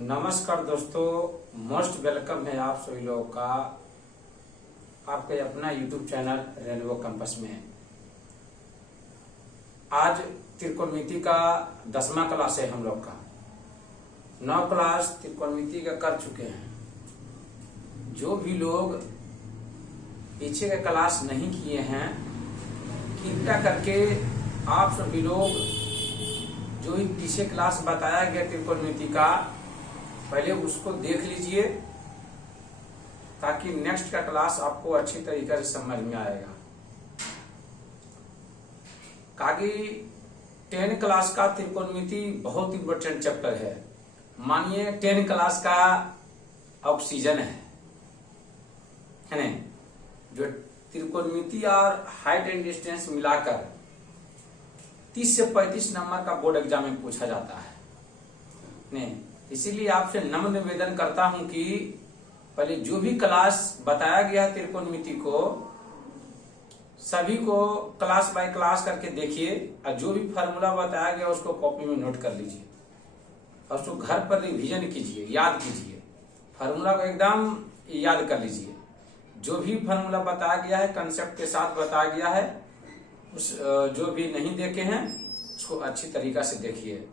नमस्कार दोस्तों, most welcome है आप सभी लोगों का आपके अपना यूट्यूब चैनल रेनबो कैंपस में। आज त्रिकोणमिति का 10वां क्लास है हम लोग का। 9 क्लास त्रिकोणमिति का कर चुके हैं। जो भी लोग पीछे के क्लास नहीं किए हैं, कृपया करके आप सभी लोग जो ही पीछे क्लास बताया गया त्रिकोणमिति का, पहले उसको देख लीजिए ताकि नेक्स्ट का क्लास आपको अच्छी तरीके से समझ में आएगा। कागी 10 क्लास का त्रिकोणमिति बहुत इंपॉर्टेंट चैप्टर है। मानिए 10 क्लास का ऑक्सीजन है ना, जो त्रिकोणमिति और हाइट एंड डिस्टेंस मिलाकर 30 से 35 नंबर का बोर्ड एग्जाम में पूछा जाता है नहीं। इसीलिए आपसे नम्र निवेदन करता हूं कि पहले जो भी क्लास बताया गया है त्रिकोणमिति को, सभी को क्लास बाय क्लास करके देखिए और जो भी फार्मूला बताया गया उसको कॉपी में नोट कर लीजिए और उसको घर पर रिवीजन कीजिए, याद कीजिए। फार्मूला को एकदम याद कर लीजिए। जो भी फार्मूला बताया गया है कंसेप्ट के साथ बताया गया है, उस जो भी नहीं देखे हैं उसको अच्छी तरीका से देखिए।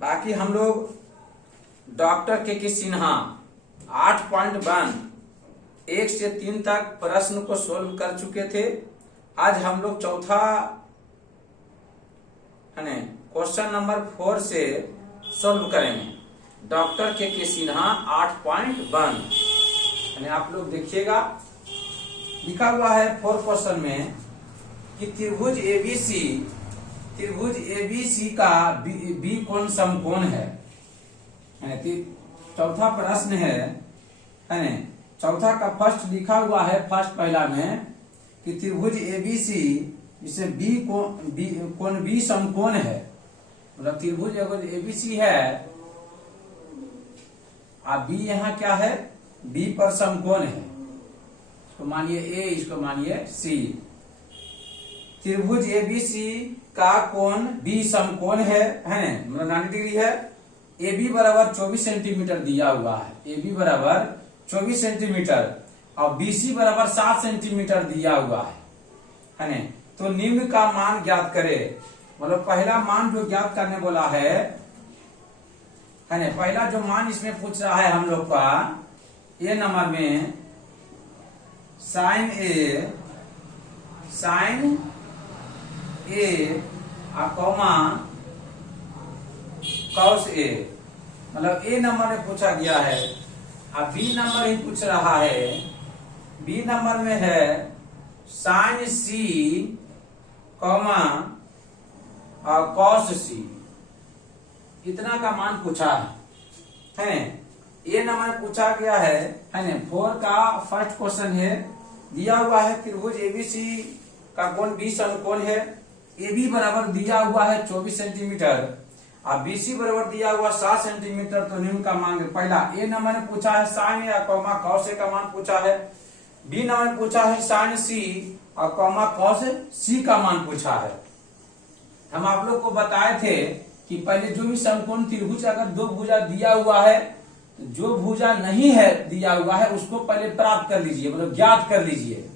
बाकी हम लोग डॉक्टर के सिन्हा 8.1 1 से 3 तक प्रश्न को सोल्व कर चुके थे। आज हम लोग चौथा क्वेश्चन नंबर 4 से सोल्व करेंगे। डॉक्टर के सिन्हा 8.1 आप लोग देखिएगा, लिखा हुआ है 4 क्वेश्चन में कि त्रिभुज एबीसी का बी कोण समकोण है। चौथा प्रश्न है चौथा का फर्स्ट लिखा हुआ है, फर्स्ट पहला में कि त्रिभुज एबीसी जिसे कोण बी समकोण है। मतलब त्रिभुज अगर एबीसी है और बी यहाँ क्या है, बी पर समकोण है। इसको मानिए ए, इसको मानिए सी। त्रिभुज एबीसी का कोण बी समकोण है मतलब 90 डिग्री है। ए बी बराबर 24 सेंटीमीटर दिया हुआ है। ए बी बराबर 24 सेंटीमीटर और बीसी बराबर 7 सेंटीमीटर दिया हुआ है तो निम्न का मान ज्ञात करे। मतलब पहला मान जो ज्ञात करने बोला है पहला जो मान इसमें पूछ रहा है हम लोग का, ए नंबर में sign A comma cos A, मतलब ए नंबर में पूछा गया है। अब बी नंबर ही पूछ रहा है। बी नंबर में है साइन सी कॉमा और कॉस सी, इतना का मान पूछा है ए नंबर में पूछा गया है 4 का फर्स्ट क्वेश्चन है। दिया हुआ है त्रिभुज एबीसी का कोण बी समकोण है। ए बी बराबर दिया हुआ है 24 सेंटीमीटर और बीसी बराबर दिया हुआ 7 सेंटीमीटर। तो निम्न का मान पहला ए नंबर ने पूछा है साइन या कॉमा कॉस ए का मान पूछा है। बी नंबर ने पूछा है साइन सी और कॉमा कॉस सी का मान पूछा है। हम आप लोग को बताए थे कि पहले जो भी समकोण त्रिभुज अगर 2 भुजा दिया हुआ है, जो भुजा नहीं है दिया हुआ है उसको पहले प्राप्त कर लीजिए, मतलब ज्ञात कर लीजिए,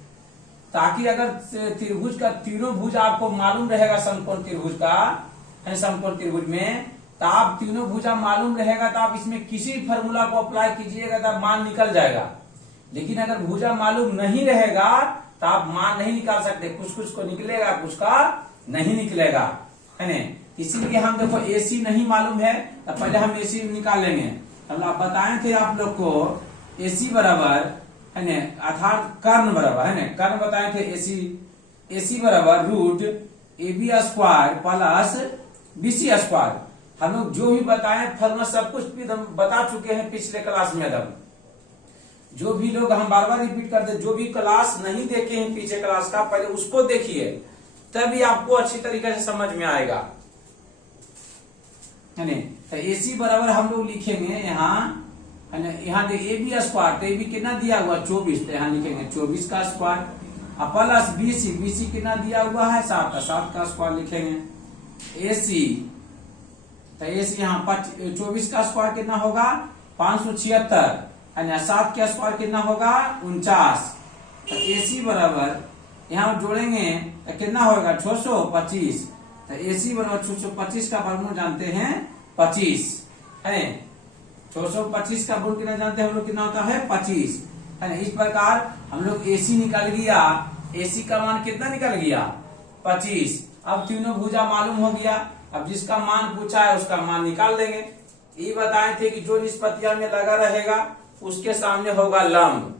ताकि अगर त्रिभुज का तीनों भुज आपको मालूम रहेगा समकोण त्रिभुज का समकोण त्रिभुज में, तो आप तीनों भुजा मालूम रहेगा तो आप इसमें किसी फार्मूला को अप्लाई कीजिएगा तो मान निकल जाएगा। लेकिन अगर भुजा मालूम नहीं रहेगा तो आप मान नहीं निकाल सकते। कुछ को निकलेगा, कुछ का नहीं निकलेगा इसीलिए हम देखो एसी नहीं मालूम है तो पहले हम एसी निकाल लेंगे। हम बताए थे आप लोग को एसी बराबर अर्थात कर्ण बराबर कर्ण बताए थे एसी बराबर root A B square plus BC square. हम लोग जो भी बताए फॉर्मूला सब कुछ बता चुके हैं पिछले क्लास में। अब जो भी लोग, हम बार बार रिपीट करते, जो भी क्लास नहीं देखे हैं पीछे क्लास का, पहले उसको देखिए तभी आपको अच्छी तरीके से समझ में आएगा तो एसी बराबर हम लोग लिखेंगे यहाँ ए बी स्क्वायर, तो ए बी कितना दिया हुआ 24, तो यहाँ लिखेंगे 24 का स्क्वायर प्लस बीसी कितना दिया हुआ है 7 का स्क्वायर लिखेंगे। एसी तो AC यहाँ 24 का स्क्वायर कितना होगा 576, 7 का स्क्वायर कितना होगा 49। तो AC बराबर यहाँ जोड़ेंगे तो कितना होगा 625। तो AC बराबर 625 का वर्गमूल जानते हैं 25 है। 625 का वर्ग कितना जानते हैं हम लोग, कितना होता है 25 है ना। इस प्रकार हम लोग AC निकल गया, AC का मान कितना निकल गया 25। अब तीनों भुजा मालूम हो गया, अब जिसका मान पूछा है उसका मान निकाल देंगे। ये बताए थे कि जो निष्पत्तियां में लगा रहेगा उसके सामने होगा लंब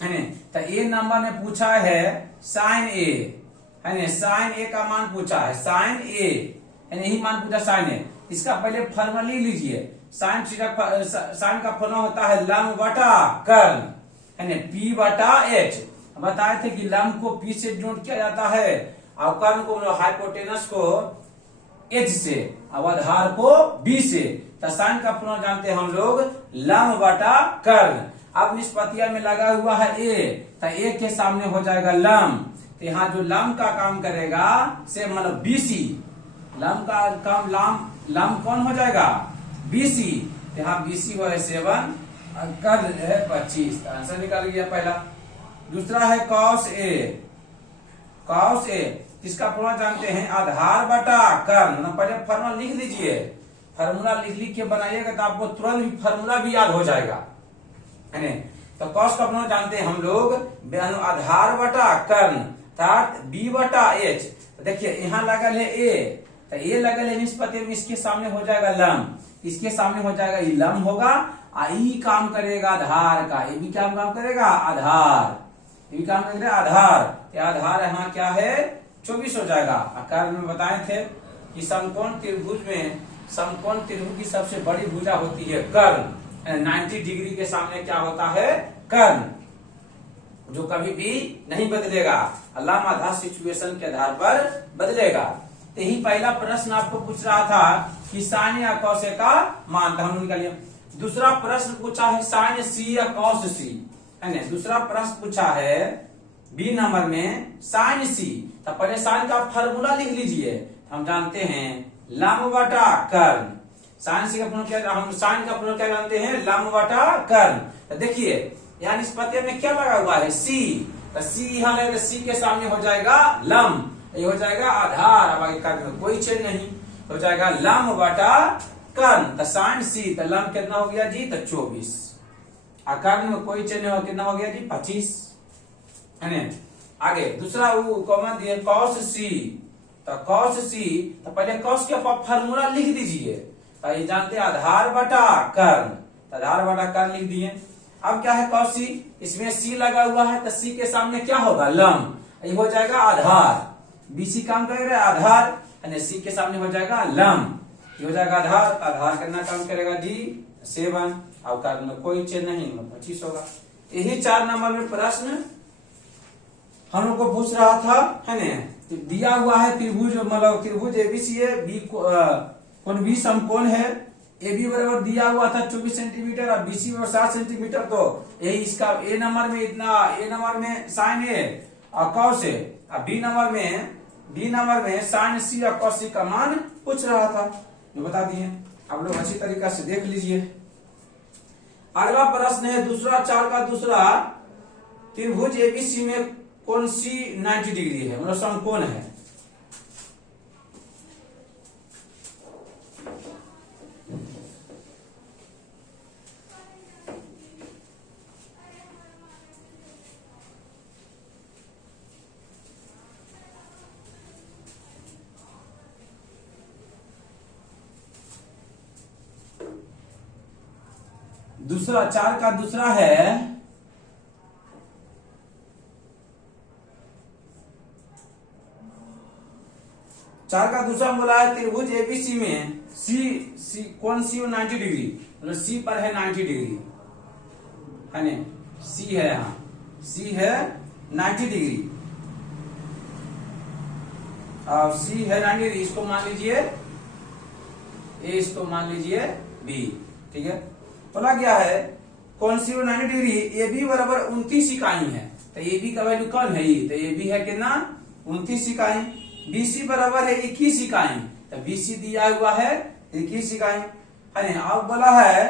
है। तो ए नंबर में पूछा है साइन ए है ना, साइन ए का मान पूछा है, साइन ए यही मान पूछा साइन ए। इसका पहले फॉर्मूला लिख लीजिए, साइन साइन का फॉर्मूला होता है लंब बटा कर्ण है ना, P बटा H। बताए थे कि लंब को P से डिनोट किया जाता है और कर्ण को हाइपोटेनस को H से और आधार को B से। तो साइन का फॉर्मूला जानते हैं हम लोग लंब बटा कर्ण। अब निष्पत्तियां में लगा हुआ है A, तो A के सामने हो जाएगा लंब। तो यहाँ जो लंब का काम करेगा से मतलब BC, लंब का काम लंब कौन हो जाएगा BC। यहाँ BC वो है 7, कर्ण है 25। आंसर निकाल गया पहला। दूसरा है cos A, cos A इसका फॉर्मूला जानते हैं आधार बटा कर्ण। पहले फॉर्मूला लिख लीजिए, फॉर्मूला लिख के बनाइएगा तो आपको तुरंत फॉर्मूला भी याद हो जाएगा है ना। तो cos का फॉर्मूला जानते हैं हम लोग आधार बटा कर्ण अर्थात B बटा H। तो देखिए यहाँ लगल है A, तो A लगल है निष्पत्ति में, इसके सामने हो जाएगा लंब, इसके सामने हो जाएगा ये लंब होगा। आई काम करेगा आधार का, ये भी क्या काम करेगा आधार, ये भी काम करेगा आधार। आधार यहाँ क्या है 24 हो जाएगा। आकार में बताए थे कि समकोण त्रिभुज में समकोण त्रिभुज की सबसे बड़ी भुजा होती है कर्ण। 90 डिग्री के सामने क्या होता है कर्ण, जो कभी भी नहीं बदलेगा, लंब आधार सिचुएशन के आधार पर बदलेगा। तो यही पहला प्रश्न आपको पूछ रहा था कि साइन या कॉस का मान, तो हम निकालिए। दूसरा प्रश्न पूछा है साइन सी या कॉस सी है ना। दूसरा प्रश्न पूछा है बी नंबर में साइन सी। तो पहले साइन का फॉर्मूला लिख लीजिए। हम जानते हैं लंब बटा कर्ण, साइन सी का फॉर्मूला क्या, हम साइन का फॉर्मूला क्या जानते हैं लंब बटा कर्ण। तो देखिए यहाँ निष्पत्ति में क्या लगा हुआ है सी, तो सी यहाँ लगेगा, सी के सामने हो जाएगा लंब, ये हो जाएगा आधार। अब आगे कर्ण में कोई चेंज नहीं, हो जाएगा लंब बटा कर्ण। तो साइन सी, तो लंब कितना हो गया जी तो 24, कर्ण में कोई चेंज नहीं, कितना हो गया जी 25 है ना। आगे दूसरा वो कॉमन दिए कॉस सी, तो कॉस सी, तो पहले कॉस के फॉर्मूला लिख दीजिए। तो ये जानते हैं आधार बटा कर्ण, तो आधार बटा कर्ण लिख दिए। अब क्या है कॉस सी, इसमें सी लगा हुआ है, तो सी के सामने क्या होगा लंब, ये हो जाएगा आधार। बीसी काम करेगा आधार, सी के सामने हो जाएगा लंब, ये हो जाएगा आधार। आधार करना काम करेगा जी 7, और कर्ण में कोई चेंज नहीं, 25 होगा। यही 4 नंबर में प्रश्न हम लोग को पूछ रहा था है ना। दिया हुआ है त्रिभुज, मतलब त्रिभुज एबीसी है, बी कोण बी समकोण है, ए बी बराबर दिया हुआ था 24 सेंटीमीटर और बीसी बराबर 7 सेंटीमीटर। तो यही इसका ए नंबर में इतना, ए नंबर में साइन ए और कॉस ए, और बी नंबर में साइन सी और कॉस सी का मान पूछ रहा था, जो बता दिए। आप लोग अच्छी तरीका से देख लीजिए। अगला प्रश्न है दूसरा 4 का दूसरा, त्रिभुज एबीसी में कोण सी 90 डिग्री है, मतलब समकोण है। दूसरा 4 का दूसरा है बोला है त्रिभुज एबीसी में सी कौन सी 90 डिग्री, मतलब सी पर है 90 डिग्री है ना। सी है, यहाँ सी है 90 डिग्री और सी है 90 डिग्री। इसको मान लीजिए ए, इसको मान लीजिए बी, ठीक है। बोला गया है कौन सी 90 डिग्री, ए बी बराबर 29 इकाई है। तो ए बी का वैल्यू कौन है, तो ए बी है कितना 29 इकाई। बीसी बराबर है 21 इकाई, तो बीसी दिया हुआ है 21 इकाई है ना। अब बोला है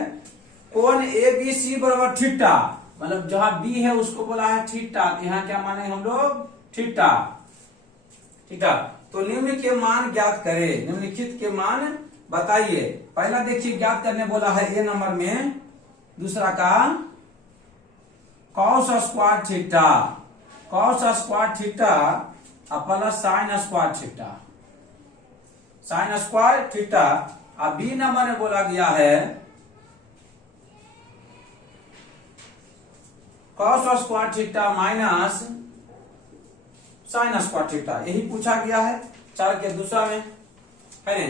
कोण ABC बराबर थीटा, मतलब जहां B है उसको बोला है थीटा, तो यहाँ क्या माने हम लोग थीटा। ठीक है, तो निम्न के मान ज्ञात करें, निम्नलिखित के मान बताइए। पहला देखिए ज्ञात करने बोला है ए नंबर में, दूसरा का cos square theta, cos square theta plus sine square theta, sine square theta. अब बी नंबर में बोला गया है cos square theta minus sine square theta, यही पूछा गया है 4 के दूसरा में है ना।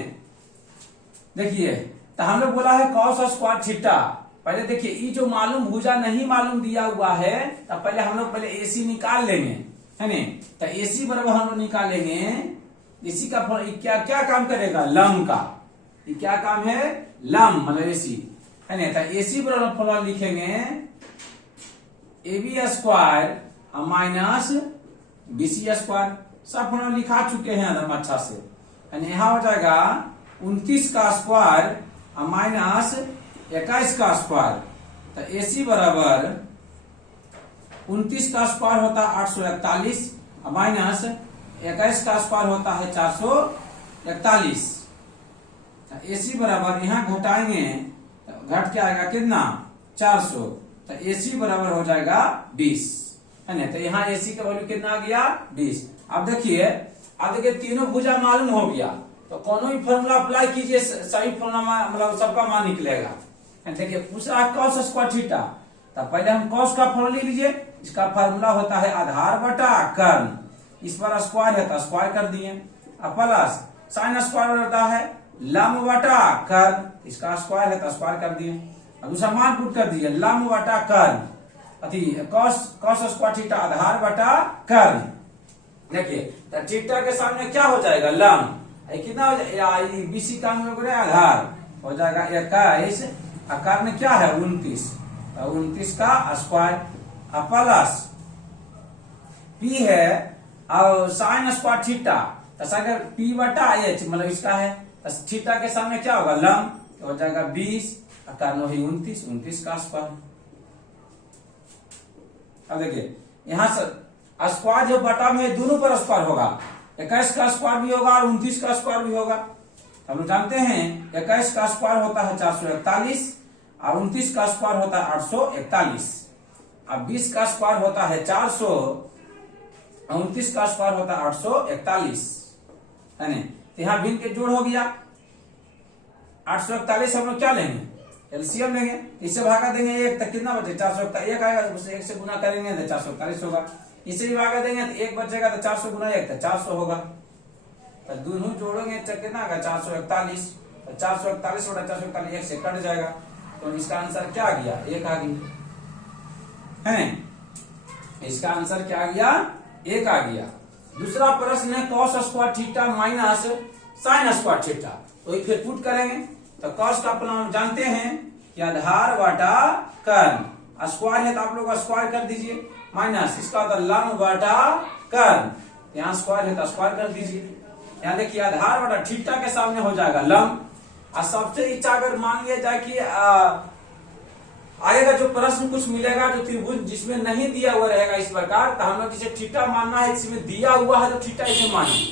देखिए तो हम लोग बोला है कॉस स्क्वायर थीटा, पहले देखिए ये जो मालूम भुजा नहीं मालूम दिया हुआ है, तब पहले हम लोग पहले AC निकाल लेंगे है ना। तो AC बराबर हम लोग निकालेंगे, AC का क्या क्या काम करेगा, लम का, ये क्या काम है, लम मतलब AC है ना। तो AC बराबर फॉर्मूला लिखेंगे AB square minus BC square, सब फॉर्मूला लिखा चुके हैं एकदम अच्छा से है ना। यहाँ हो जाएगा 29 का स्क्वायर माइनस 21 का स्क्वायर, तो AC बराबर 29 का स्क्वायर होता है 841 माइनस 21 का स्क्वायर होता है 441। AC बराबर यहाँ घटाएंगे तो घट के आएगा कितना 400, तो AC बराबर हो जाएगा 20 है ना। तो यहाँ AC का वैल्यू कितना आ गया 20। अब देखिए तीनों भुजा मालूम हो गया, तो कोनो भी फॉर्मूला अप्लाई कीजिए, सही फॉर्मूला मतलब सबका मान निकलेगा। देखिए पूछ रहा है कॉस स्क्वायर थीटा, तो पहले हम कॉस का फॉर्मूला ले लीजिए, इसका फॉर्मूला होता है आधार बटा कर्ण, इस पर स्क्वायर है तो स्क्वायर कर दिए, अब प्लस साइन स्क्वायर होता है लम बटा कर्ण, इसका स्क्वायर है तो स्क्वायर कर दिए, अब दूसरा मान पुट कर दिए लम बटा कर्ण, अथी कॉस स्क्वायर थीटा आधार बटा कर्ण। देखिए तो थीटा के सामने क्या हो जाएगा लम, कितना हो जाएगा BC का हम लोग आधार हो जाएगा 21, कर्ण क्या है 29, तो 29 का स्क्वायर प्लस P है और साइन स्क्वायर थीटा, तो अगर P बटा H मतलब इसका है, तो थीटा के सामने क्या होगा लम, तो हो जाएगा 20, कर्ण वही 29 का स्क्वायर। अब देखिए यहाँ से स्क्वायर जो बटा में दोनों पर स्क्वायर होगा, 21 का स्क्वायर भी होगा और 29 का स्क्वायर भी होगा। हम लोग जानते हैं 21 का स्क्वायर होता है 441 और 29 का स्क्वायर होता है 841, अब 20 का स्क्वायर होता है 400 और 29 का स्क्वायर होता है 841 है ना। तो यहाँ भिन्न के जोड़ हो गया 841, हम लोग क्या लेंगे एलसीएम लेंगे, इससे भागा देंगे 1 तक कितना बचे 441 आएगा, उससे 1 से गुना करेंगे तो 441 होगा, इसे भी भागा देंगे तो 1 बचेगा, तो 400 गुना 1 तो 400 होगा, तो दोनों जोड़ेंगे तो कितना आएगा 441, तो 441 बटा 441 1 से कट जाएगा, तो इसका आंसर क्या आ गया 1 आ गया है, इसका आंसर क्या आ गया 1 आ गया। दूसरा प्रश्न है cos square theta minus sine square theta, तो फिर पुट करेंगे, तो कॉस का अपना हम जानते हैं कि आधार बटा कर्ण, स्क्वायर है तो आप लोग स्क्वायर कर दीजिए, माइनस इसका होता लम बटा कर्ण, यहाँ स्क्वायर है तो स्क्वायर कर दीजिए। यहाँ देखिए आधार बटा थीटा के सामने हो जाएगा लम, और सबसे इच्छा अगर मान लिया जाए कि आएगा जो प्रश्न कुछ मिलेगा जो त्रिभुज जिसमें नहीं दिया हुआ रहेगा इस प्रकार, तो हम लोग जिसे थीटा मानना है इसमें दिया हुआ है तो थीटा इसे मानिए,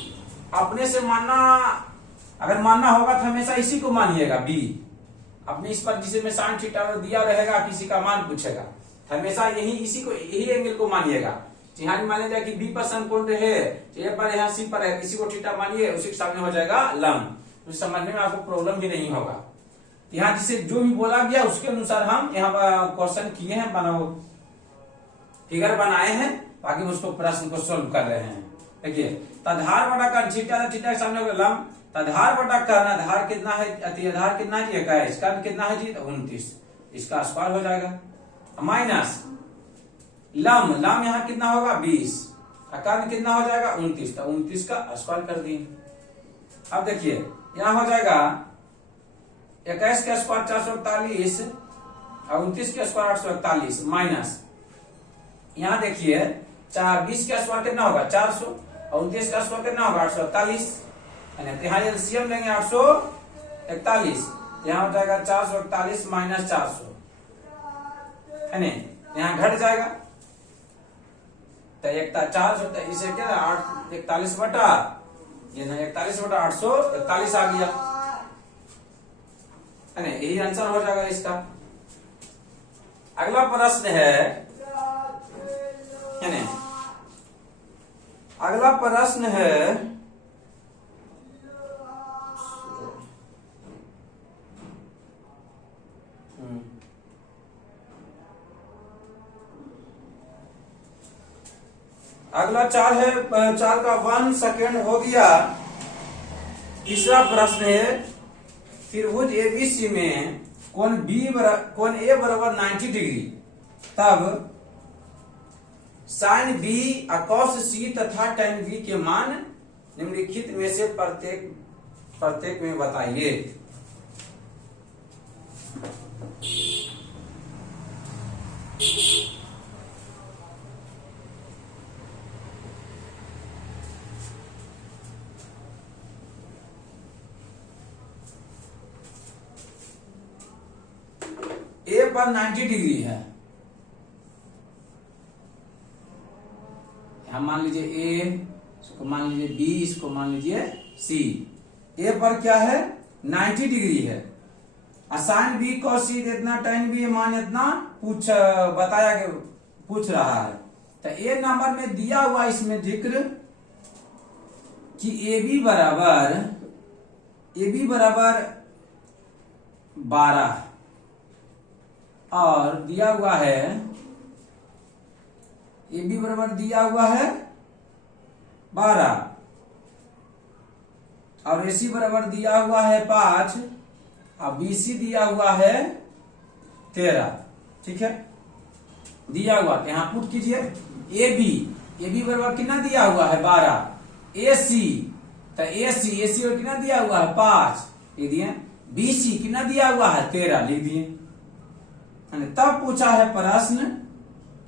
अपने से मानना अगर मानना होगा तो हमेशा इसी को मानिएगा बी, अपने इस पर जिसमें साइन थीटा दिया रहेगा किसी का मान पूछेगा हमेशा यही एंगल को मानिएगा। यहाँ मान लिया कि बी पर समकोण है, ए पर यहाँ सी पर है, किसी को थीटा मानिए उसी के सामने हो जाएगा लम, तो समझने में आपको प्रॉब्लम भी नहीं होगा। यहाँ जिसे जो भी बोला गया उसके अनुसार हम यहाँ पर क्वेश्चन किए हैं, बनाओ फिगर बनाए हैं, बाकी उसको प्रश्न को सोल्व कर रहे हैं। देखिए तधार बटा कर्ण थीटा के सामने होगा लम, तधार बटा कर्ण आधार कितना है, आधार कितना है 21, कर्ण कितना है जी 29, इसका स्क्वायर हो जाएगा, माइनस लम यहाँ कितना होगा 20, कर्ण कितना हो जाएगा 29, तो 29 का स्क्वायर कर दिए। अब देखिए यहाँ हो जाएगा 21 का स्क्वायर 441 और 29 का स्क्वायर 841 माइनस यहाँ देखिए 20 का स्क्वायर कितना होगा 400 और 29 का स्क्वायर कितना होगा 841, यहाँ एलसीएम लेंगे 41, यहाँ हो जाएगा 441 माइनस 400, है न, यहाँ घट जाएगा तो 400, इसे क्या 41 बटा ये ना 41 बटा 841 आ गया, है ना, यही आंसर हो जाएगा इसका। अगला प्रश्न है ना, अगला प्रश्न है अगला 4 है, 4 का 1 सेकेंड हो गया। तीसरा प्रश्न है त्रिभुज एबीसी में कोण ए बराबर 90 डिग्री, तब साइन बी और कॉस सी तथा टेन बी के मान निम्नलिखित में से प्रत्येक में बताइए। ए पर 90 डिग्री है, यहां मान लीजिए ए, इसको मान लीजिए बी, इसको मान लीजिए सी। ए पर क्या है 90 डिग्री है, साइन बी कॉस सी इतना, टेन बी मान इतना पूछ रहा है। तो ए नंबर में दिया हुआ इसमें जिक्र कि ए बी बराबर 12 और दिया हुआ है ए बी बराबर दिया हुआ है 12 और ए सी बराबर दिया हुआ है 5 और बी सी दिया हुआ है 13। ठीक है, दिया हुआ यहां पुट कीजिए। ए बी बराबर कितना दिया हुआ है 12, ए सी तो ए सी और कितना दिया हुआ है 5 लिख दिए, बी सी कितना दिया हुआ है 13 लिख दिए। तब पूछा है प्रश्न,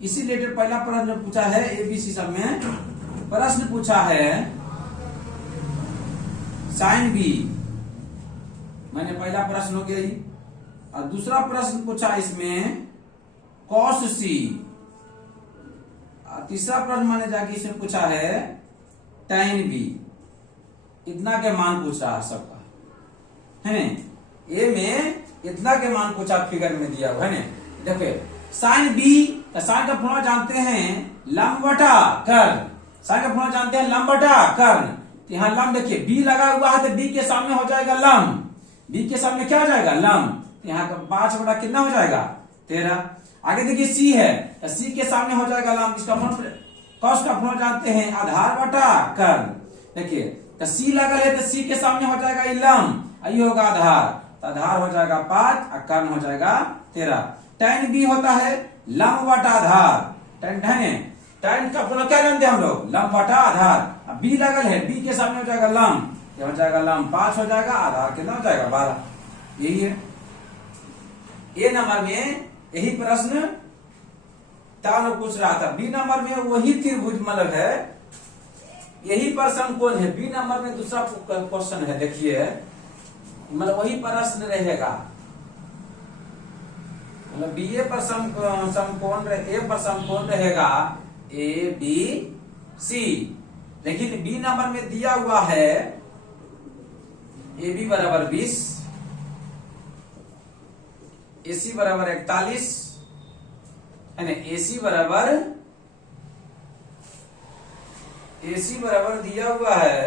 इसी रिलेटेड पहला प्रश्न पूछा है एबीसी सब में, प्रश्न पूछा है साइन बी, मैंने पहला प्रश्न हो गया ही, और दूसरा प्रश्न पूछा इसमें कॉस सी, और तीसरा प्रश्न मैंने जाके इसमें पूछा है टेन बी। इतना के मान पूछ रहा है सबका, है न, ए में इतना के मान पूछा फिगर में दिया हुआ है ना। देखिए साइन बी, साइन का फॉर्मूला जानते हैं लंब बटा कर्ण, साइन का फॉर्मूला जानते हैं लंब बटा कर्ण। तो यहाँ लंब देखिए बी लगा हुआ है तो बी के सामने हो जाएगा लंब, बी के सामने क्या हो जाएगा लंब, तो यहाँ का 5 बटा कितना हो जाएगा 13। आगे देखिए सी है, सी के सामने हो जाएगा लंब, इसका कॉस का फॉर्मूला जानते हैं आधार बटा कर्ण। देखिए तो सी लगा है तो सी के सामने हो जाएगा ये लंब, ये होगा आधार, तो आधार हो जाएगा 5 और कर्ण हो जाएगा 13। टेन बी होता है लंब बटा आधार, टेन का फॉर्मूला क्या जानते हैं हम लोग लंब बटा आधार, अब बी लगल है बी के सामने हो जाएगा लंब, ये हो जाएगा लंब 5 हो जाएगा, आधार कितना हो जाएगा 12। यही है ए नंबर में, यही प्रश्न तानो पूछ रहा था। बी नंबर में वही त्रिभुज मतलब है, यही प्रश्न कौन है, बी नंबर में दूसरा क्वेश्चन है, देखिए मतलब वही प्रश्न रहेगा, मतलब बी ए पर समकोण रहेगा ए बी सी, लेकिन बी नंबर में दिया हुआ है ए बी बराबर 20, ए सी बराबर 41, है ना, ए सी बराबर दिया हुआ है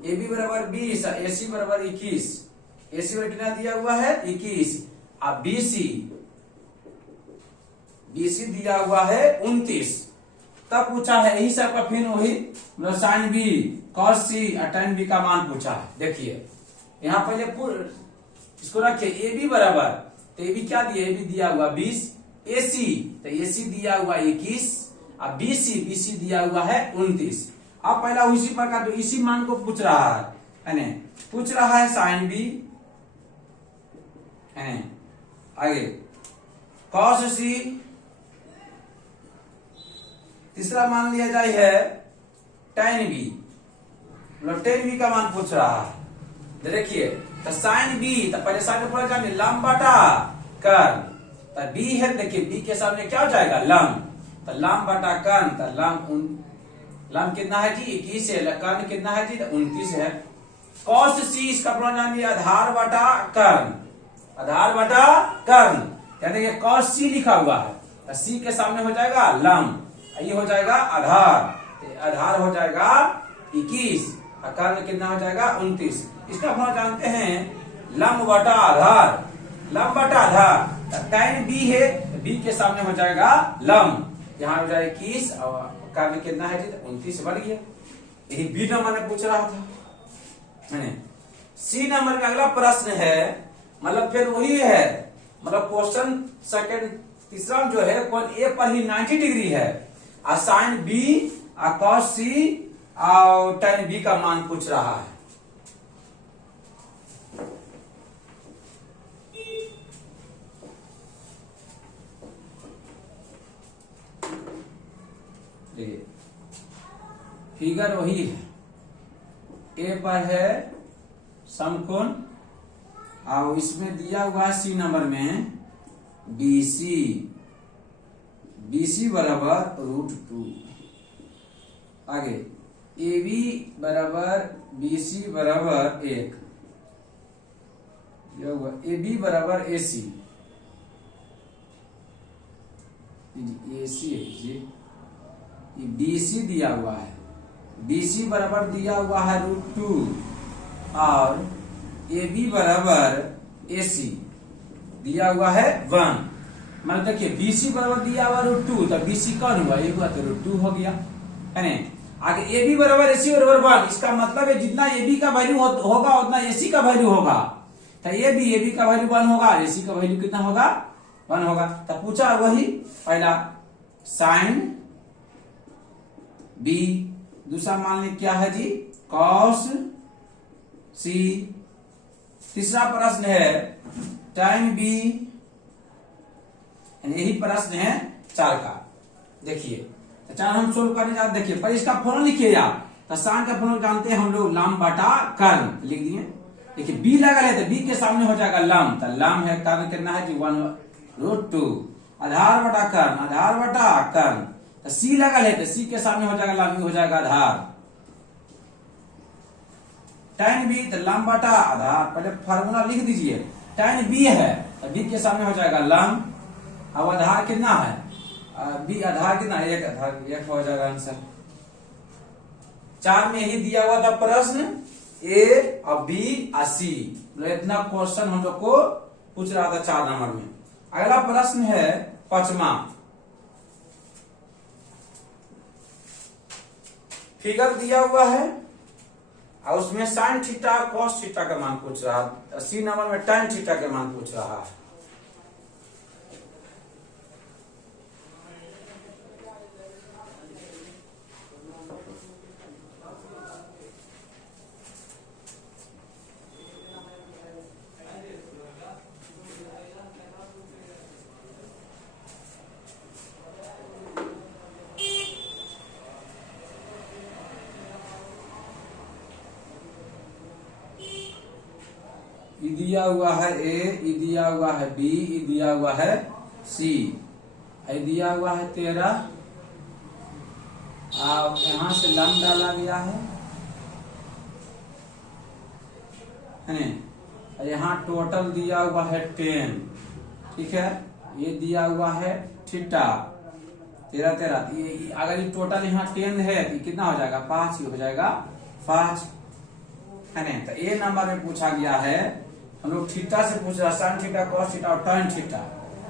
ए बी बराबर 20, ए सी बराबर 21, ए सी बराबर कितना दिया हुआ है 21, अब बी सी दिया हुआ है 29। तब पूछा है यही सब का फिर वही मतलब साइन बी कॉस सी और टेन बी का मान पूछा है। देखिए यहाँ पहले इसको रखिए ए बी बराबर, तो ए बी क्या दिया, ए बी दिया हुआ 20, ए सी तो ए सी दिया हुआ 21, अब बी सी दिया हुआ है 29। अब पहला उसी प्रकार जो इसी मान को पूछ रहा है, पूछ रहा है साइन बी, आगे कॉस सी, तीसरा मान लिया जाए है टेन बी, मतलब टेन बी का मान पूछ रहा है, देखिए तो साइन बी, तो पहले साइन पूरा जानिए लंब बटा कर्ण, तो बी है, देखिए बी के सामने क्या हो जाएगा लंब, तो लंब बटा कर्ण, तो लंब कितना है जी 21 है, कर्ण कितना है जी 29 है। कॉस सी इसका पूरा जानिए आधार बटा कर्ण, आधार बटा कर्ण, यानी कि कॉस सी लिखा हुआ है, तो सी के सामने हो जाएगा लंब, ये हो जाएगा आधार, आधार हो जाएगा 21 और कर्ण कितना हो जाएगा 29। इसका हम जानते हैं लंब बटा आधार, लंब बटा आधार, tan b है, b के सामने हो जाएगा लंब, यहाँ हो जाएगा 21 और कर्ण कितना है जी 29 बढ़ गया। यही बी नंबर में पूछ रहा था मैंने। सी नंबर में अगला प्रश्न है, मतलब फिर वही है, मतलब क्वेश्चन सेकंड तीसरा जो है कोण ए पर ही 90 डिग्री है, और साइन बी और कॉस सी और tan बी का मान पूछ रहा है। देखिए फिगर वही है, ए पर है समकोण और इसमें दिया हुआ है सी नंबर में BC, BC बराबर √2, आगे AB बराबर BC बराबर 1, यह हुआ AB बराबर AC, AC है जी, BC दिया हुआ है, BC बराबर दिया हुआ है √2 और AB बराबर AC दिया हुआ है 1, मतलब देखिए BC बराबर दिया हुआ √2, तो BC कौन हुआ, एक हुआ तो √2 हो गया है ना। आगे AB बराबर AC बराबर 1, इसका मतलब है जितना AB का वैल्यू होगा उतना AC का वैल्यू होगा, तो AB का वैल्यू 1 होगा, AC का वैल्यू कितना होगा 1 होगा। तो पूछा वही पहला साइन B, दूसरा मान ली क्या है जी कॉस C, तीसरा प्रश्न है tan B, यही प्रश्न है 4 का। देखिए तो 4 हम सोल्व करने जाते, देखिए पर इसका फॉर्मूला लिखिए आप, तो साइन का फॉर्मूला जानते हैं हम लोग लंब बटा कर्ण, लिख दिए। देखिए बी लगा है तो बी के सामने हो जाएगा लंब, तो लंब है, कर्ण कितना है जी 1√2, आधार बटा कर्ण, आधार बटा कर्ण, तो सी लगा है तो सी के सामने हो जाएगा लंब, हो जाएगा आधार, tan b तो लंब बटा आधार, पहले फार्मूला लिख दीजिए, tan b है तो b के सामने हो जाएगा लंब, अब आधार कितना है b, आधार कितना 1, आधार 1 हो जाएगा आंसर। 4 में ही दिया हुआ था प्रश्न a और b और c, इतना क्वेश्चन हम लोग को पूछ रहा था 4 नंबर में। अगला प्रश्न है 5वां, फिगर दिया हुआ है और उसमें साइन थीटा कॉस थीटा का मान पूछ रहा है, सी नंबर में tan थीटा के मान पूछ रहा है। दिया हुआ है ए, दिया हुआ है बी, दिया हुआ है सी, दिया हुआ है 13, और यहां से लंब डाला गया है ना, यहाँ टोटल दिया हुआ है 10, ठीक है, ये दिया हुआ है थीटा 13, ये अगर ये टोटल यहाँ 10 है तो कितना हो जाएगा 5, ये हो जाएगा 5 है ना। तो ए नंबर में पूछा गया है, हम लोग थीटा से पूछ रहा, साइन थीटा कॉस थीटा और tan थीटा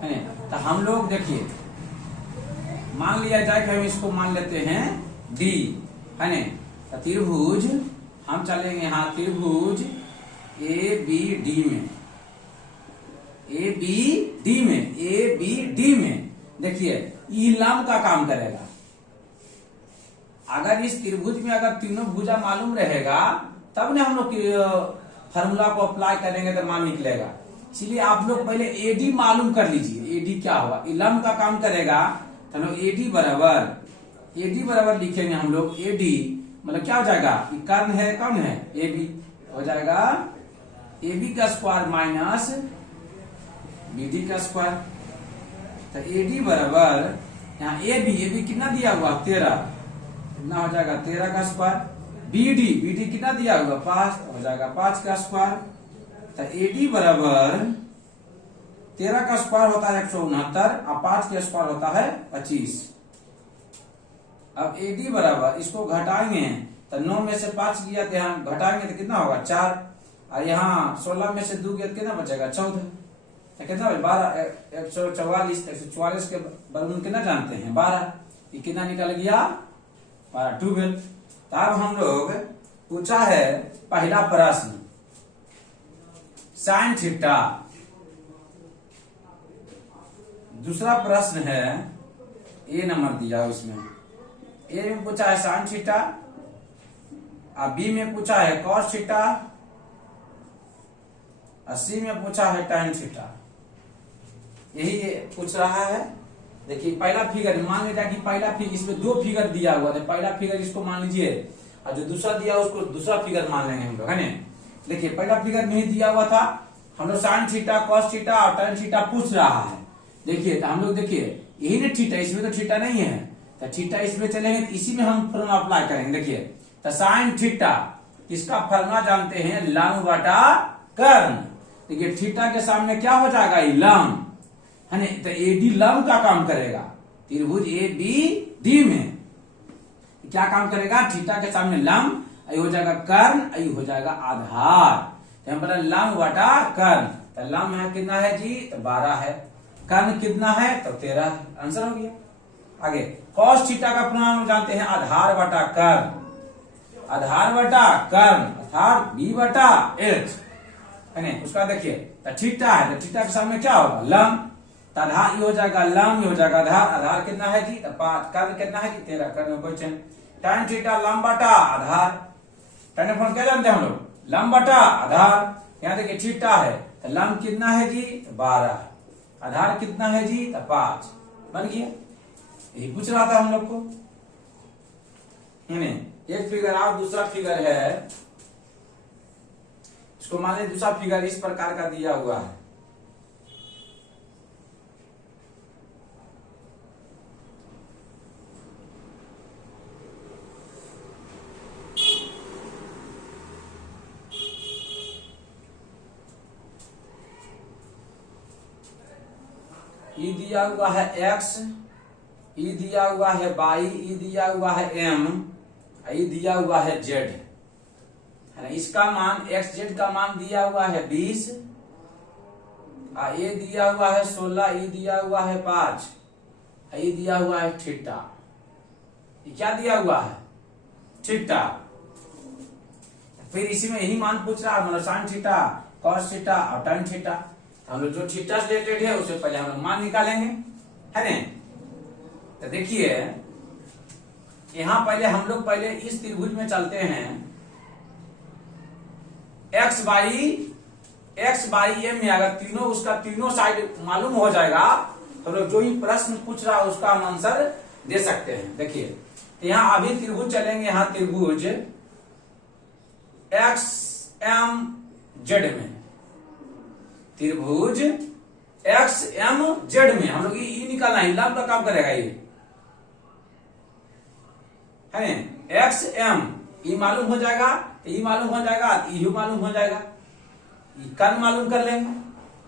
है ना। तो हम लोग देखिए मान लिया जाए कि हम इसको मान लेते हैं डी है ना, तो त्रिभुज हम चलेंगे यहाँ त्रिभुज ए बी डी में, ए बी डी में देखिए ई लंब का काम करेगा। अगर इस त्रिभुज में अगर तीनों भुजा मालूम रहेगा तब ने हम लोग फार्मूला को अप्लाई करेंगे तो मान निकलेगा। इसलिए आप लोग पहले एडी मालूम कर लीजिए, एडी क्या होगा, लंब का काम करेगा, तो लोग एडी बराबर लिखेंगे हम लोग, एडी मतलब क्या हो जाएगा, कर्ण है कौन है ए बी, हो जाएगा ए बी का स्क्वायर माइनस बी डी का स्क्वायर। तो ए डी बराबर यहाँ ए बी कितना दिया हुआ 13, कितना हो जाएगा 13 का स्क्वायर। बी डी कितना दिया हुआ 5, हो जाएगा 5 का स्क्वायर। तो ए डी बराबर 13 का स्क्वायर होता है 169 और 5 का स्क्वायर होता है 25। अब ए डी बराबर इसको घटाएंगे तो 9 में से 5 गया तो यहाँ घटाएंगे तो कितना होगा 4, और यहाँ 16 में से 2 गया तो कितना बचेगा 14। तो कितना 12, 144, 144 के वर्गमूल कितना जानते हैं 12, ये कितना निकल गया 12, 12। तो अब हम लोग पूछा है पहला प्रश्न साइन थीटा। दूसरा प्रश्न है ए नंबर दिया उसमें, ए में पूछा है साइन थीटा, और बी में पूछा है कॉस थीटा, और सी में पूछा है tan थीटा। यही पूछ रहा है। देखिए पहला फिगर मान लीजिए कि पहला फिगर, इसमें 2 फिगर दिया हुआ था, पहला फिगर इसको मान लीजिए और जो दूसरा दिया उसको दूसरा फिगर मान लेंगे हम लोग, है ना। देखिए पहला फिगर में ही दिया हुआ था हम लोग साइन थीटा, कॉस थीटा और tan थीटा पूछ रहा है। देखिए तो हम लोग देखिए यही ना थीटा, इसमें तो थीटा नहीं है, तो थीटा इसमें चलेंगे तो इसी में हम फॉर्मूला अप्लाई करेंगे। देखिए तो साइन थीटा इसका फॉर्मूला जानते हैं लंब बटा कर्ण। देखिए थीटा के सामने क्या हो जाएगा ये लंब, है ना। तो एडी लंब का काम करेगा, त्रिभुज ए बी डी में क्या काम करेगा, थीटा के सामने लंब, आई हो जाएगा कर्ण, आई हो जाएगा आधार। तो हम बोला लंब बटा कर्ण, तो लंब है कितना है जी तो 12 है, कर्ण कितना है तो 13 है, आंसर हो गया। आगे कॉस थीटा का प्रमाण जानते हैं आधार बटा कर्ण, आधार बटा कर्ण अर्थात b बटा h, है ना। उसका देखिए तो थीटा है, तो थीटा के सामने क्या होगा लंब, तो आधार ये हो जाएगा लंब, ये हो जाएगा आधार, आधार कितना है जी तो 5, कर्ण कितना है जी 13, कर्ण में क्वेश्चन। tan थीटा लंब बटा आधार, tan फॉर्म क्या जानते हैं हम लोग लंब बटा आधार। यहाँ देखिए थीटा है तो लंब कितना है जी तो 12, आधार कितना है जी तो 5, बन गया। यही पूछ रहा था हम लोग को, है ना। एक फिगर और दूसरा फिगर है, इसको मान लीजिए दूसरा फिगर इस प्रकार का दिया हुआ है। ई दिया हुआ है x, ई दिया हुआ है y, ई दिया हुआ है m, ई दिया हुआ है z, है ना। इसका मान x z का मान दिया हुआ है 20, ए दिया हुआ है 16, ई दिया हुआ है 5, ई दिया हुआ है थीटा। ये क्या दिया हुआ है थीटा। फिर इसी में यही मान पूछ रहा है मतलब साइन थीटा, कॉस थीटा और tan थीटा। हम लोग जो थीटा से रिलेटेड है उसे पहले हम लोग मान निकालेंगे, है ना। तो देखिए यहां पहले हम लोग पहले इस त्रिभुज में चलते हैं, एक्स बाई एम में अगर तीनों उसका तीनों साइड मालूम हो जाएगा तो लोग जो ही प्रश्न पूछ रहा है उसका हम आंसर दे सकते हैं। देखिए तो यहाँ अभी त्रिभुज चलेंगे, यहाँ त्रिभुज एक्स एम जेड में, त्रिभुज एक्स एम जेड में हम लोग ये निकालना है, लंब का काम करेगा ये, है ना। एक्स एम ये मालूम हो जाएगा, ये मालूम हो जाएगा, ये मालूम हो जाएगा, ये कर्ण मालूम कर लेंगे,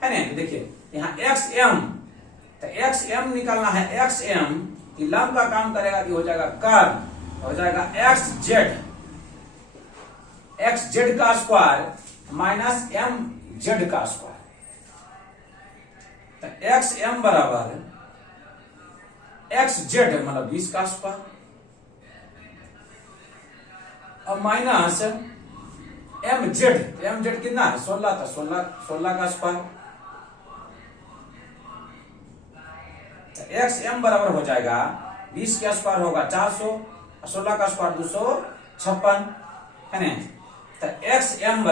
है ना। देखिए यहाँ एक्स एम, तो एक्स एम निकालना है, एक्स एम ये लंब का काम करेगा, ये हो जाएगा कर्ण, हो जाएगा एक्स जेड का स्क्वायर माइनस एम जेड का स्क्वायर। तो एक्स एम बराबर एक्स जेड मतलब 20 का स्क्वायर और माइनस एम जेड कितना है 16, तो 16 का स्क्वायर। तो एक्स एम बराबर हो जाएगा 20 का स्क्वायर होगा 400 और 16 का स्क्वायर 256, है ना। तो एक्स एम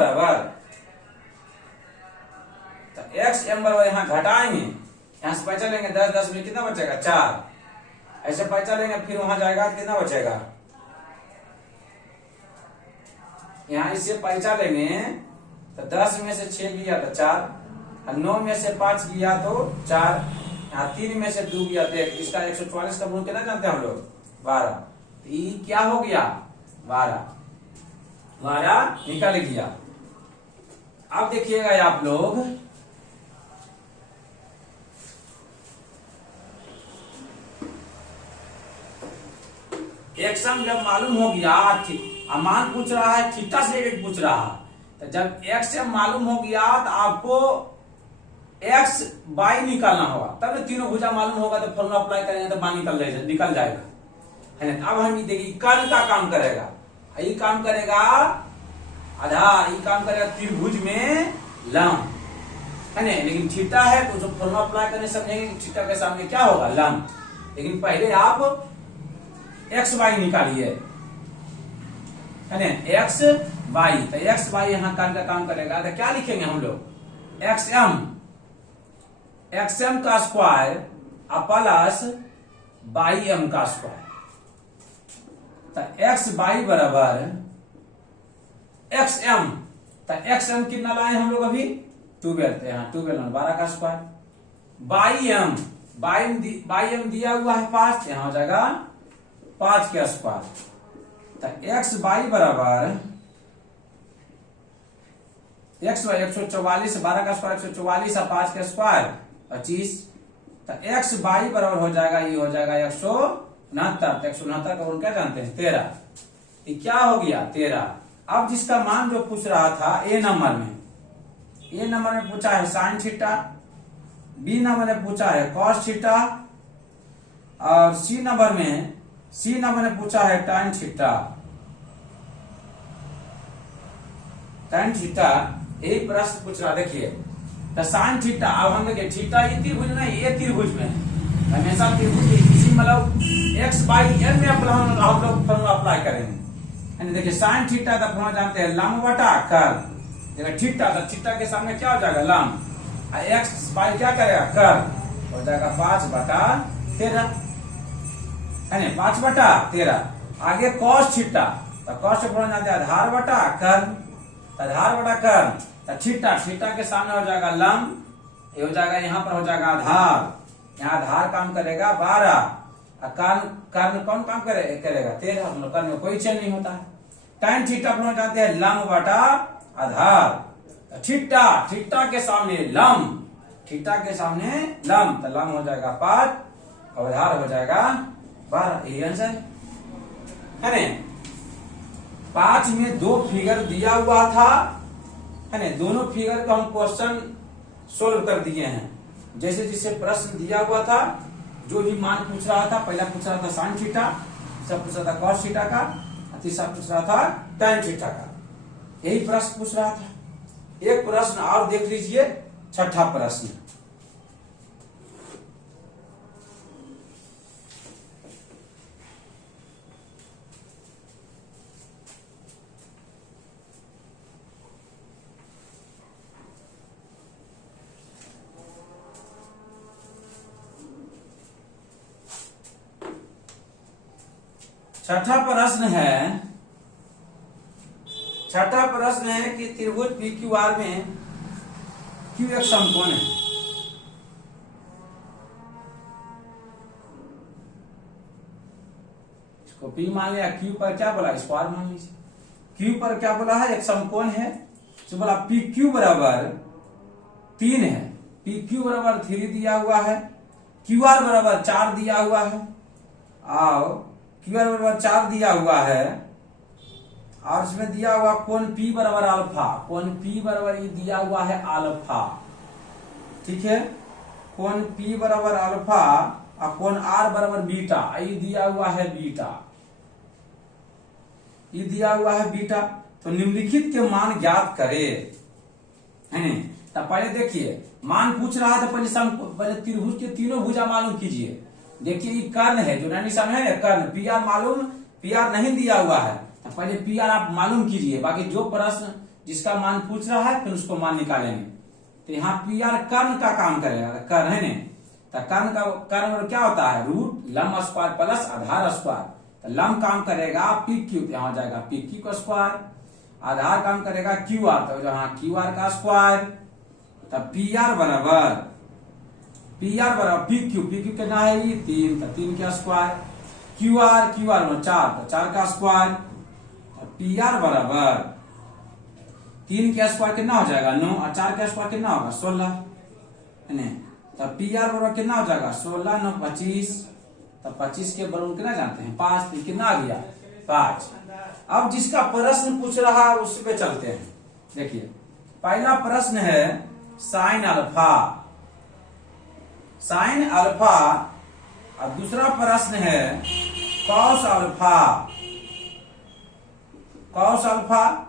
बराबर यहाँ घटाएंगे, यहाँ से पैसा लेंगे 10, 10 में कितना बचेगा 4, ऐसे पैसा लेंगे फिर वहां जाएगा कितना बचेगा, यहाँ इससे पैसा लेंगे तो 10 में से 6 गया तो 4, और 9 में से 5 गया तो 4, यहाँ 3 में से 2 गया तो 1। इसका 144 का गुण कितना जानते हैं हम लोग? 12। तो ये क्या हो गया? 12 निकल गया। अब देखिएगा आप लोग, एक्स जब मालूम हो गया, मान पूछ रहा है थीटा से रिलेटेड पूछ रहा है, तो जब एक्स मालूम हो गया तो आपको एक्स बाई निकालना होगा, तब तो तीनों भुजा मालूम होगा तो फॉर्मूला अप्लाई करेंगे तो बाई निकल जाएगा, है ना। अब हम देखिए कर्ण का काम करेगा, ये काम करेगा आधार, ये काम करेगा त्रिभुज में लंब, है ना। लेकिन थीटा है तो जो फॉर्मूला अप्लाई करने समझेंगे थीटा के सामने क्या होगा? लंब। लेकिन पहले आप एक्स वाई निकालिए, है ना, एक्स वाई। तो एक्स वाई यहाँ कर्ण का काम करेगा तो क्या लिखेंगे हम लोग? एक्सएम का स्क्वायर प्लस बाई एम का स्क्वायर। तो एक्स बाई बराबर एक्सएम, तो एक्सएम कितना लाए हम लोग अभी? 12, यहाँ 12 12 का स्क्वायर, बाई एम दिया हुआ है 5, यहाँ हो जाएगा 5 के स्क्वायर। तो एक्स बाई बराबर एक्स वाई 144, 12 का स्क्वायर 144 और 5 के स्क्वायर 25। तो एक्स बाई बराबर हो जाएगा, ये हो जाएगा 169। 169 का गुण क्या जानते हैं? 13। ये क्या हो गया? 13। अब जिसका मान जो पूछ रहा था ए नंबर में पूछा है साइन थीटा, बी नंबर में पूछा है कॉस थीटा, और सी नंबर में पूछा है tan थीटा। यही प्रश्न पूछ रहा। देखिए तो साइन थीटा, अब हम देखिए थीटा ये त्रिभुज नहीं, ये त्रिभुज में हमेशा त्रिभुज इसी मतलब एक्स बाई एन में हम लोग फॉर्मूला अप्लाई करेंगे। देखिए साइन थीटा का फॉर्मूला जानते हैं लंब बटा कर्ल। थीटा तो थीटा के सामने क्या हो जाएगा? लंब। एक्स बाई क्या करेगा? कर्ल। हो जाएगा 5/13, है ना, 5/13। आगे कॉस थीटा, तो कॉस का फॉर्मूला जानते हैं आधार बटा कर्ल, आधार बटा कर्ल। तो थीटा के सामने हो जाएगा लंब, ये हो जाएगा यहाँ पर हो जाएगा आधार, यहाँ आधार काम करेगा 12, कर्ण कौन काम करेगा? 13। मतलब कर्ण में कोई चेंज नहीं होता है। tan थीटा अपना जानते हैं लंब बटा आधार। थीटा के सामने लंब, तो लंब हो जाएगा 5 और आधार हो जाएगा 12। यही आंसर है ना। 5 में 2 फिगर दिया हुआ था, है ना, दोनों फिगर को हम क्वेश्चन सोल्व कर दिए हैं। जैसे जिसे प्रश्न दिया हुआ था, जो भी मान पूछ रहा था, पहला पूछ रहा था साइन थीटा, दूसरा पूछ रहा था कॉस थीटा का, तीसरा पूछ रहा था tan थीटा का। यही प्रश्न पूछ रहा था। एक प्रश्न और देख लीजिए, छठा प्रश्न। छठा प्रश्न है कि त्रिभुज PQR में Q एक समकोण है। इसको P मान लिया, Q पर क्या बोला? स्क्वायर मान लीजिए। Q पर क्या बोला है? एक समकोण है। तो बोला PQ बराबर 3 है, PQ बराबर 3 दिया हुआ है, QR बराबर 4 दिया हुआ है, और QR बराबर 4 दिया हुआ है, और इसमें दिया हुआ कोण P बराबर अल्फा, कोण P बराबर ये दिया हुआ है अल्फा, ठीक है। कोण P बराबर अल्फा और कोण R बराबर बीटा, ये दिया हुआ है बीटा, ये दिया हुआ है बीटा। तो निम्नलिखित के मान ज्ञात करे, है ना। तो पहले देखिए मान पूछ रहा था, पहले त्रिभुज के तीनों भुजा मालूम कीजिए। देखिए ये कर्ण है, जो निशान है कर्ण, PR मालूम, PR नहीं दिया हुआ है, तो पहले PR आप मालूम कीजिए। बाकी जो प्रश्न जिसका मान पूछ रहा है फिर उसको मान निकालेंगे। तो यहाँ PR कर्ण का काम करेगा, कर्ण है ना। तो कर्ण क्या होता है? रूट लंब स्क्वायर प्लस आधार स्क्वायर। तो लंब काम करेगा PQ, यहाँ हो जाएगा PQ का स्क्वायर, आधार काम करेगा क्यू आर, तो जहां क्यू आर का स्क्वायर, तब पी आर बराबर पी क्यू कितना है ये 3, तो 3 का स्क्वायर, क्यू आर 4, तो 4 का स्क्वायर, पी आर बराबर 3 का स्क्वायर कितना हो जाएगा 9, और 4 का स्क्वायर कितना होगा 16, है ना। तब पी आर बराबर कितना हो जाएगा 16 9 25, तब 25 के बराबर कितना जानते हैं 5, तो कितना आ गया 5। अब जिसका प्रश्न पूछ रहा है उस पे चलते हैं। देखिए पहला प्रश्न है साइन अल्फा, और दूसरा प्रश्न है कॉस अल्फा।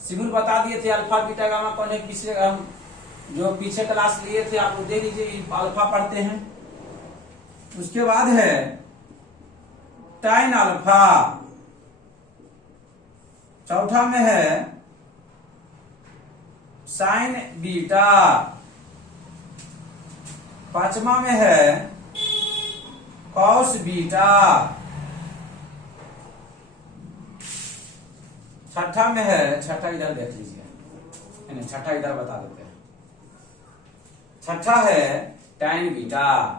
सिविल बता दिए थे अल्फा बीटा गामा कौन है, पिछले हम जो पीछे क्लास लिए थे आप लोग दे लीजिए, अल्फा पढ़ते हैं। उसके बाद है टाइन अल्फा, चौथा में है साइन बीटा, पांचवा में है कॉस बीटा, छठा में है, छठा इधर देख लीजिए, छठा इधर बता देते हैं, छठा है टाइन बीटा।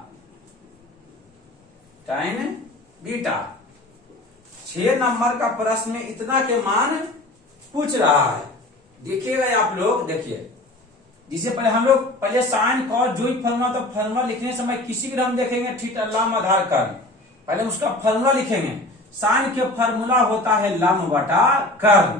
6 नंबर का प्रश्न में इतना के मान पूछ रहा है। देखिएगा आप लोग, देखिए जिसे पहले हम लोग पहले साइन कॉस जो ही फॉर्मूला, तो फॉर्मूला लिखने समय किसी भी हम देखेंगे थीटा लंब आधार कर्ण, पहले उसका फॉर्मूला लिखेंगे। साइन के फॉर्मूला होता है लंब बटा कर्ण,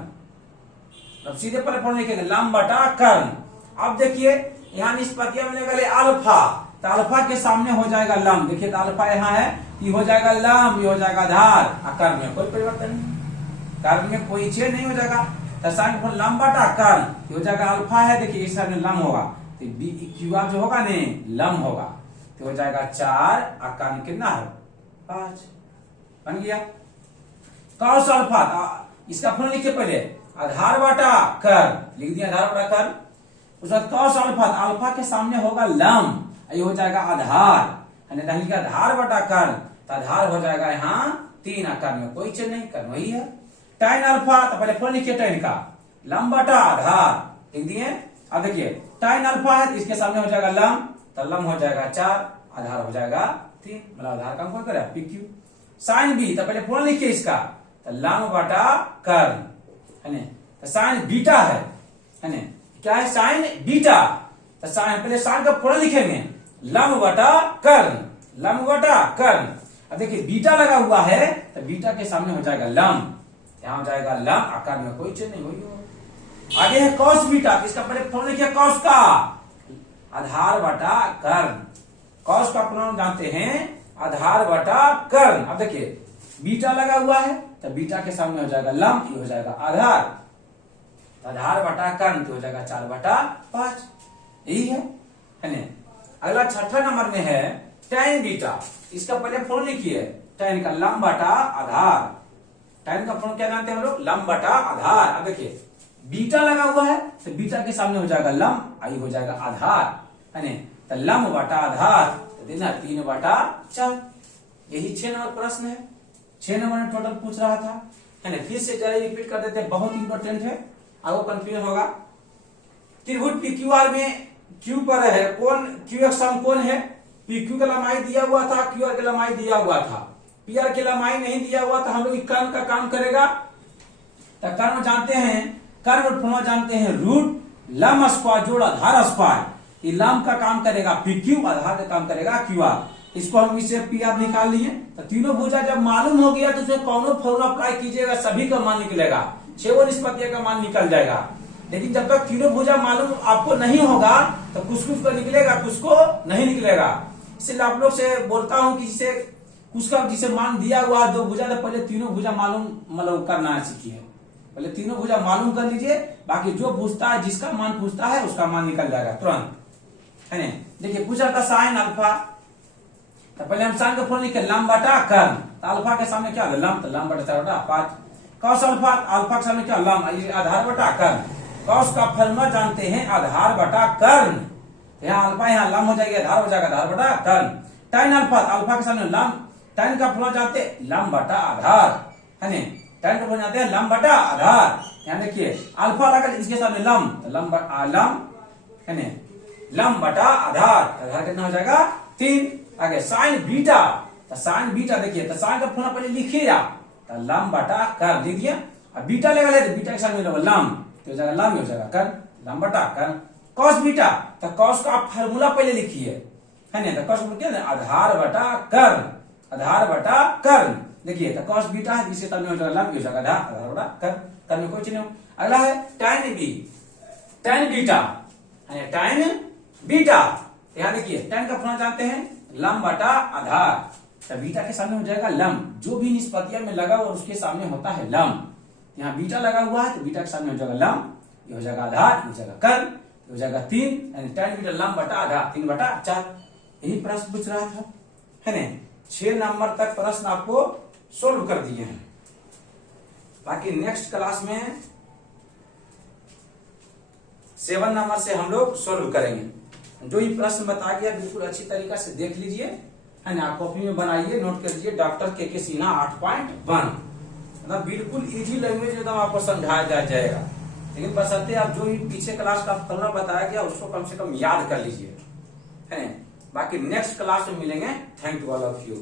अब सीधे पर फॉर्मूला लिखेंगे लंब बटा कर्ण। अब देखिए यहाँ निष्पत्तियां मिलने वाले अल्फा, तो अल्फा के सामने हो जाएगा लंब, देखिए तो अल्फा यहाँ है, ये हो जाएगा लंब, ये हो जाएगा आधार, और कर्ण में कोई परिवर्तन नहीं, कर्ण में कोई चेंज नहीं हो जाएगा। तो साइन पर लंब बटा कर्ण, ये हो जाएगा अल्फा है, देखिए इस साइड में लंब होगा, तो बी क्यू आर जो होगा ने लंब होगा, तो हो जाएगा 4, और कर्ण कितना है 5, बन गया। कॉस अल्फा, इसका फॉर्मूला लिखिए पहले, आधार बटा कर्ण लिख दिया, आधार बटा कर्ण। उसके बाद कॉस अल्फा, अल्फा के सामने होगा लंब, ये हो जाएगा आधार, आधार बटा कर्ण, तो आधार हो जाएगा यहाँ 3, और कर्ण में कोई चीज नहीं, कर्ण वही है। टाइन अल्फा, तो पहले फॉर्मूला लिखिए टाइन का, लंब बटा आधार लिख दिए। अब देखिए टाइन अल्फा है, इसके सामने हो जाएगा लंब, तो लंब हो जाएगा 4, आधार हो जाएगा 3, मतलब आधार का कौन करेगा पी क्यू। साइन बी, तो पहले फॉर्मूला लिखिए इसका, तो लंब बटा कर्ण, है ना। तो साइन बीटा है ना, क्या है साइन बीटा, तो साइन पहले साइन का फॉर्मूला लिखेंगे लंब बटा कर्ण। अब देखिए बीटा लगा हुआ है, तो बीटा के सामने हो जाएगा लंब, यहाँ हो जाएगा लंब, आकार में कोई चीज नहीं होगी। आगे है कॉस बीटा, इसका पहले फॉर्मूला लिखिए कॉस का, आधार बटा कर्ण, कॉस का फॉर्मूला जानते हैं आधार बटा कर्ण। अब देखिए बीटा लगा हुआ है, तो बीटा के सामने हो जाएगा लंब, ये हो जाएगा आधार, आधार बटा कर्ण, तो हो जाएगा 4 बटा 5, यही है ना। अगला छठा नंबर में है tan बीटा, इसका पहले फॉर्मूला लिखिए, tan का लंब बटा आधार, tan का फॉर्मूला क्या जानते हैं हम लोग लंब बटा आधार। अब देखिए बीटा लगा हुआ है, तो बीटा के सामने हो जाएगा लंब, आई हो जाएगा आधार, है ना। तो लंब बटा आधार, तो देना 3 बटा 4, यही 6 नंबर प्रश्न है। 6 नंबर में टोटल पूछ रहा था, है ना। फिर से जरा रिपीट कर देते हैं, बहुत इंपॉर्टेंट है, आपको कंफ्यूजन होगा। त्रिभुज पी क्यू आर में क्यू पर है कौन, क्यू एक्स कौन है, पी क्यू का लंबाई दिया हुआ था, क्यू आर की लंबाई दिया हुआ था, पी आर की लंबाई नहीं दिया हुआ था, हम लोग कर्ण का काम करेगा। तो कर्ण जानते हैं, कर्ण फॉर्मूला जानते हैं रूट लंब स्क्वायर जोड़ आधार स्क्वायर, ये लंब का काम करेगा पी क्यू, आधार का काम करेगा क्यू आर। इसको हम इससे पी आर निकाल लिए, तो तीनों भुजा जब मालूम हो गया तो उसमें कौन फॉर्मूला अप्लाई कीजिएगा सभी का मान निकलेगा, 6 निष्पत्तियों का मान निकल जाएगा। लेकिन जब तक तीनों भुजा मालूम आपको नहीं होगा, तो कुछ कुछ को निकलेगा, कुछ को नहीं निकलेगा। इसलिए आप लोग से बोलता हूं कि जिसे मान दिया हुआ 2 भुजा, तो पहले तीनों भुजा मालूम मतलब करना सीखिए, पहले तीनों भुजा मालूम कर लीजिए, बाकी जो पूछता है जिसका मान पूछता है उसका मान निकल जाएगा तुरंत, है ना। देखिए पूछा था साइन अल्फा, तो पहले हम साइन का फॉर्मूला लिखे लंब बटा कर्ण, तो अल्फा के सामने क्या लंब, तो लंब बटा 4 बटा 5। कॉस अल्फा, अल्फा के सामने क्या लंब, आधार बटा कर्ण, कॉस का फॉर्मूला जानते हैं आधार बटा कर्ण, यहाँ अल्फा यहाँ लंब हो जाएगा, आधार हो जाएगा आधार बटा कर्ण। टाइन अल्फा, अल्फा के सामने लंब, टाइन का फॉर्मूला जानते लंब बटा आधार, है ना। tan का फॉर्म जानते हैं लंब बटा आधार। यहाँ देखिए अल्फा लगा इसके सामने लंब, तो लंब है ना, लंब बटा आधार, आधार कितना हो जाएगा 3। आगे साइन बीटा, तो साइन बीटा देखिए, तो साइन का फॉर्म पहले लिखिएगा, तो लंब बटा कर लिख दिया। अब बीटा लेवल है तो बीटा के सामने लंब, तो हो जाएगा लंब, हो जाएगा कर, लंब बटा कर। कॉस बीटा, तो कॉस का आप फार्मूला पहले लिखिए, है ना, तो कॉस क्या है, आधार बटा कर, आधार बटा कर। देखिए तो कॉस बीटा है, इसके सामने हो जाएगा लंब, हो जाएगा आधार बटा कर में कोई चीज नहीं। अगला है tan बी, tan बीटा, है tan बीटा। यहाँ देखिए tan का फॉर्मूला जानते हैं लंब बटा आधार, तो बीटा के सामने हो जाएगा लंब, जो भी निष्पत्तियां में लगा हुआ उसके सामने होता है लंब। यहाँ बीटा लगा हुआ है तो बीटा के सामने हो जाएगा लंब, ये हो जाएगा आधार, ये हो जाएगा कर, ये हो जाएगा 3, tan बीटा लंब बटा आधार 3/4। यही प्रश्न पूछ रहा था, है ना। 6 नंबर तक प्रश्न आपको सोल्व कर दिए हैं। बाकी नेक्स्ट क्लास में 7 नंबर से हम लोग सोल्व करेंगे। जो ये प्रश्न बता गया बिल्कुल अच्छी तरीका से देख लीजिए, है ना, कॉपी में बनाइए, नोट कर लीजिए। डॉक्टर के सिन्हा 8.1, मतलब बिल्कुल इजी लैंग्वेज एकदम आपको समझाया जाएगा। लेकिन बशर्ते आप जो पीछे क्लास का फॉर्मूला बताया गया उसको कम से कम याद कर लीजिए, है ना। बाकी नेक्स्ट क्लास में मिलेंगे। Thank you all of you.